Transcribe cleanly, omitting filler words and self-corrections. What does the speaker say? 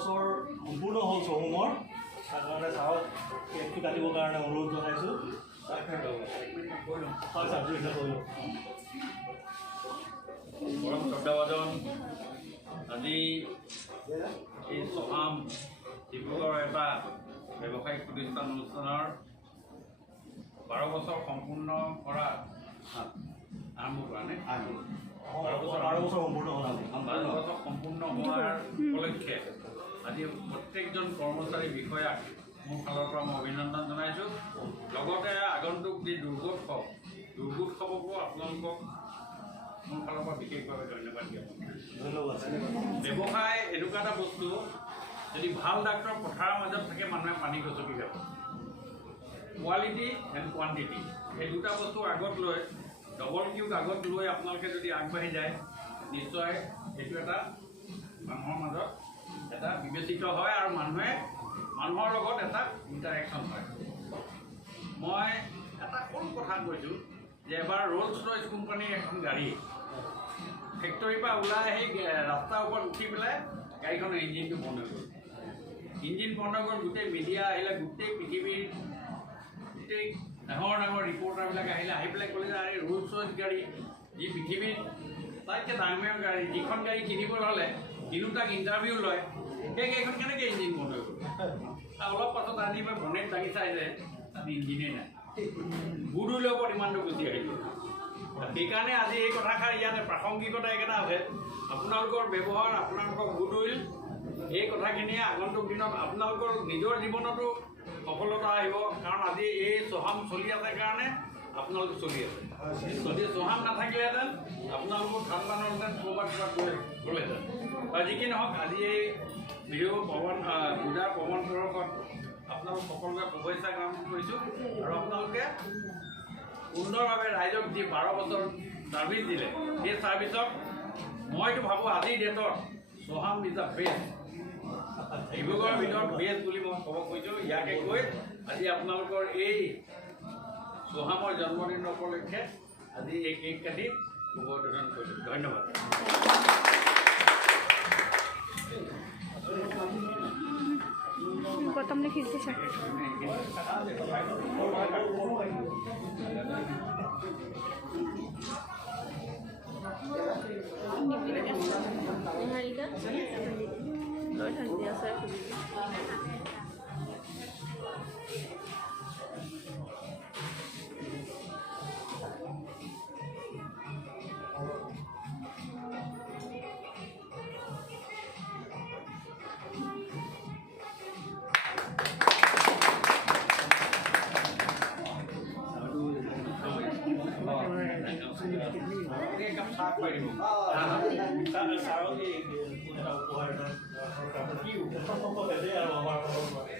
বছৰ সম্পূৰ্ণ হ'ল চৌহমৰ তাৰ কাৰণে চাওক কেকটো কাটিবৰ কাৰণে অনুৰোধ জনাইছোঁ পৰম শ্ৰদ্ধাভাজন আজি এই চহাম ডিব্ৰুগড়ৰ এটা ব্যৱসায়িক প্ৰতিষ্ঠান অনুষ্ঠানৰ 12 বছৰ সম্পূৰ্ণ কৰা আৰম্ভ কৰা নে 12 বছৰ সম্পূৰ্ণ হ'ল 12 বছৰ সম্পূৰ্ণ হোৱাৰ উপলক্ষে আজি প্ৰত্যেকজন কৰ্মচাৰী বিষয়াক মোৰ ফালৰ পৰা মই অভিনন্দন জনাইছোঁ লগতে আগন্তুক যি দুৰ্গোৎসৱকো আপোনালোকক মোৰ ফালৰ পৰা বিশেষভাৱে ধন্যবাদ জ্ঞাপন ব্যৱসায় এনেকুৱা এটা বস্তু যদি ভাল ডাক্তৰ পথাৰৰ মাজত থাকে মানুহে পানী গছকি যাব কোৱালিটি এণ্ড কোৱান্টিটি এই দুটা বস্তু আগত লৈ ডবল কিউক আগত লৈ আপোনালোকে যদি আগবাঢ়ি যায় নিশ্চয় এইটো এটা মানুহৰ মাজত এটা বিবেচিত হয় আৰু মানুহৰ লগত এটা ইণ্টাৰেকশ্যন হয় মই এটা সৰু কথা কৈছোঁ যে এবাৰ ৰোলছ ৰয়েছ কোম্পানীৰ এখন গাড়ী ফেক্টৰীৰ পৰা ওলাই আহি ৰাস্তাৰ ওপৰত উঠি পেলাই গাড়ীখনৰ ইঞ্জিনটো বন্ধ হৈ গ'ল ইঞ্জিন বন্ধ হৈ গ'ল গোটেই মিডিয়া আহিলে গোটেই পৃথিৱীৰ গোটেই ডাঙৰ ডাঙৰ ৰিপৰ্টাৰবিলাক আহিলে আহি পেলাই ক'লে যে এই ৰোলছ ৰয়েছ গাড়ী যি পৃথিৱীৰ তাতকৈ ডাঙৰ গাড়ী যিখন গাড়ী কিনিবলৈ হ'লে তিনিটাক ইণ্টাৰভিউ লয় সেই গাড়ীখন কেনেকৈ ইঞ্জিন বন্ধ হৈ গ'ল অলপ পাছত আনি মই বনেট দাঙি চাই যে তাত ইঞ্জিনেই নাই গুডউইলৰ ওপৰত ইমানটো গুচি আহিলোঁ সেইকাৰণে আজি এই কথাষাৰ ইয়াতে প্ৰাসংগিকতা এইকাৰণে আছে আপোনালোকৰ ব্যৱহাৰ আপোনালোকৰ গুডউইল এই কথাখিনিয়ে আগন্তুক দিনত আপোনালোকৰ নিজৰ জীৱনতো সফলতা আহিব কাৰণ আজি এই চহাম চলি আছে কাৰণে আপোনালোক চলি আছে যদি চহাম নাথাকিলেহেঁতেন আপোনালোকৰ ঠাণ্ডা নহ'লেহেঁতেন ক'ৰবাত গ'লেহেঁতেন বা যি কি নহওক আজি এই বিহু পূজাৰ পৱন পৰশত আপোনালোক সকলোকে শুভেচ্ছা জ্ঞাপন কৰিছোঁ আৰু আপোনালোকে সুন্দৰভাৱে ৰাইজক যি 12 বছৰ ছাৰ্ভিচ দিলে সেই ছাৰ্ভিচক মইতো ভাবোঁ আজিৰ ডেটত চহাম ইজ দ্য বেষ্ট ডিব্ৰুগড়ৰ ভিতৰত বেষ্ট বুলি মই ক'ব খুজিছোঁ ইয়াকে কৈ আজি আপোনালোকৰ এই চহামৰ জন্মদিন উপলক্ষে আজি এই কেক কাটি শুভ উদ্বোধন কৰিছোঁ ধন্যবাদ গৌতম ने खींच दिया ছাৰক এই উপহাৰ